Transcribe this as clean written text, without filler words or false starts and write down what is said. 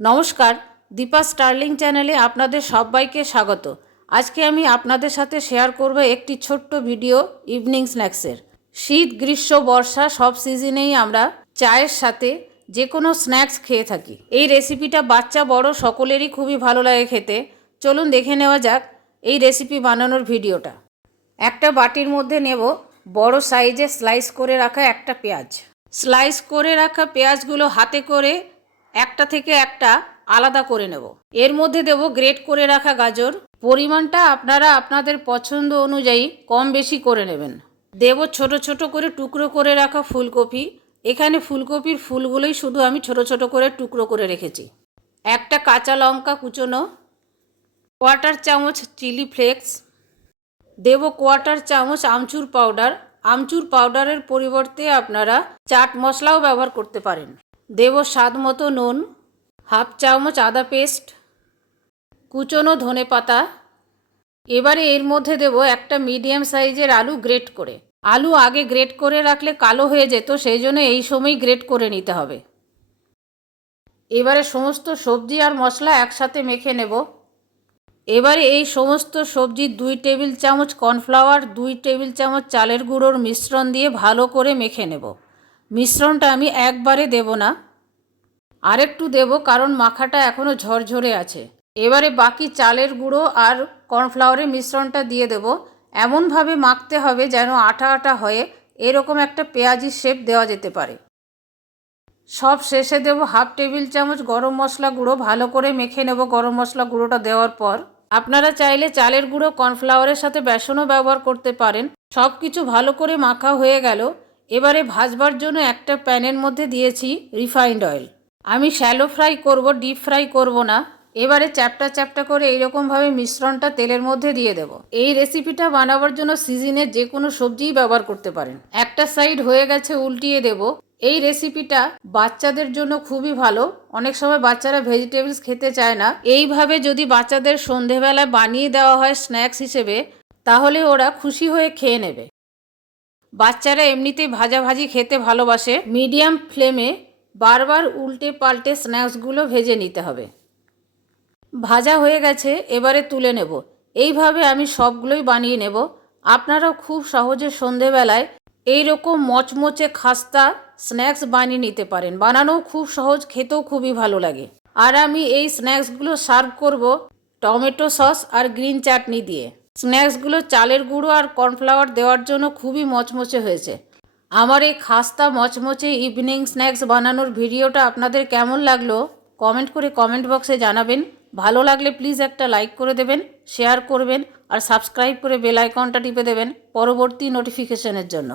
নমস্কার, দীপা স্টার্লিং চ্যানেলে আপনাদের সবাইকে স্বাগত। আজকে আমি আপনাদের সাথে শেয়ার করব একটি ছোট্ট ভিডিও ইভিনিং স্ন্যাক্সের। শীত, গ্রীষ্ম, বর্ষা সব সিজনেই আমরা চায়ের সাথে যে কোনো স্ন্যাক্স খেয়ে থাকি। এই রেসিপিটা বাচ্চা বড় সকলেরই খুবই ভালো লাগে খেতে। চলুন দেখে নেওয়া যাক এই রেসিপি বানানোর ভিডিওটা। একটা বাটির মধ্যে নেব বড় সাইজে স্লাইস করে রাখা একটা পেঁয়াজ। স্লাইস করে রাখা পেঁয়াজগুলো হাতে করে একটা থেকে একটা আলাদা করে নেব। এর মধ্যে দেব গ্রেট করে রাখা গাজর। পরিমাণটা আপনারা আপনাদের পছন্দ অনুযায়ী কম বেশি করে নেবেন। দেব ছোট ছোট করে টুকরো করে রাখা ফুলকপি। এখানে ফুলকপির ফুলগুলোই শুধু আমি ছোট ছোট করে টুকরো করে রেখেছি। একটা কাঁচা লঙ্কা কুচোনো, কোয়ার্টার চামচ চিলি ফ্লেক্স, দেব কোয়ার্টার চামচ আমচুর পাউডার। আমচুর পাউডারের পরিবর্তে আপনারা চাট মশলাও ব্যবহার করতে পারেন। দেব স্বাদ মতো নুন, হাফ চামচ আদা পেস্ট, কুচনো ধনে পাতা। এবারে এর মধ্যে দেব একটা মিডিয়াম সাইজের আলু গ্রেট করে। আলু আগে গ্রেট করে রাখলে কালো হয়ে যেত, সেই জন্য এই সময় গ্রেট করে নিতে হবে। এবারে সমস্ত সবজি আর মশলা একসাথে মেখে নেব। এবারে এই সমস্ত সবজি 2 টেবিল চামচ কর্নফ্লাওয়ার, 2 টেবিল চামচ চালের গুঁড়োর মিশ্রণ দিয়ে ভালো করে মেখে নেব। মিশ্রণটা আমি একবারে দেব না, আরেকটু দেব, কারণ মাখাটা এখনও ঝরঝরে আছে। এবারে বাকি চালের গুঁড়ো আর কর্নফ্লাওয়ারের মিশ্রণটা দিয়ে দেব। এমনভাবে মাখতে হবে যেন আঠা আঠা হয়ে এরকম একটা পেঁয়াজির শেপ দেওয়া যেতে পারে। সব শেষে দেব হাফ টেবিল চামচ গরম মশলা গুঁড়ো। ভালো করে মেখে নেব গরম মশলা গুঁড়োটা দেওয়ার পর। আপনারা চাইলে চালের গুঁড়ো কর্নফ্লাওয়ারের সাথে বেসনও ব্যবহার করতে পারেন। সব কিছু ভালো করে মাখা হয়ে গেল। এবারে ভাজবার জন্য একটা প্যানের মধ্যে দিয়েছি রিফাইন্ড অয়েল। আমি শ্যালো ফ্রাই করব, ডিপ ফ্রাই করব না। এবারে চ্যাপটা চ্যাপটা করে এইরকমভাবে মিশ্রণটা তেলের মধ্যে দিয়ে দেব। এই রেসিপিটা বানাবার জন্য সিজনের যে কোনো সবজিই ব্যবহার করতে পারেন। একটা সাইড হয়ে গেছে, উল্টিয়ে দেব। এই রেসিপিটা বাচ্চাদের জন্য খুবই ভালো। অনেক সময় বাচ্চারা ভেজিটেবলস খেতে চায় না। এইভাবে যদি বাচ্চাদের সন্ধেবেলায় বানিয়ে দেওয়া হয় স্ন্যাক্স হিসেবে, তাহলে ওরা খুশি হয়ে খেয়ে নেবে। বাচ্চারা এমনিতেই ভাজাভাজি খেতে ভালোবাসে। মিডিয়াম ফ্লেমে বারবার উল্টে পাল্টে স্ন্যাক্সগুলো ভেজে নিতে হবে। ভাজা হয়ে গেছে, এবারে তুলে নেব। এইভাবে আমি সবগুলোই বানিয়ে নেব। আপনারাও খুব সহজে সন্ধেবেলায় এইরকম মচমচে খাস্তা স্ন্যাক্স বানিয়ে নিতে পারেন। বানানোও খুব সহজ, খেতেও খুবই ভালো লাগে। আর আমি এই স্ন্যাক্সগুলো সার্ভ করব টমেটো সস আর গ্রিন চাটনি দিয়ে। স্ন্যাক্সগুলো চালের গুঁড়ো আর কর্নফ্লাওয়ার দেওয়ার জন্য খুবই মচমচে হয়েছে। আমার এই খাস্তা মচমচে ইভিনিং স্ন্যাক্স বানানোর ভিডিওটা আপনাদের কেমন লাগলো কমেন্ট করে কমেন্ট বক্সে জানাবেন। ভালো লাগলে প্লিজ একটা লাইক করে দেবেন, শেয়ার করবেন আর সাবস্ক্রাইব করে বেল আইকনটা টিপে দেবেন পরবর্তী নোটিফিকেশনের জন্য।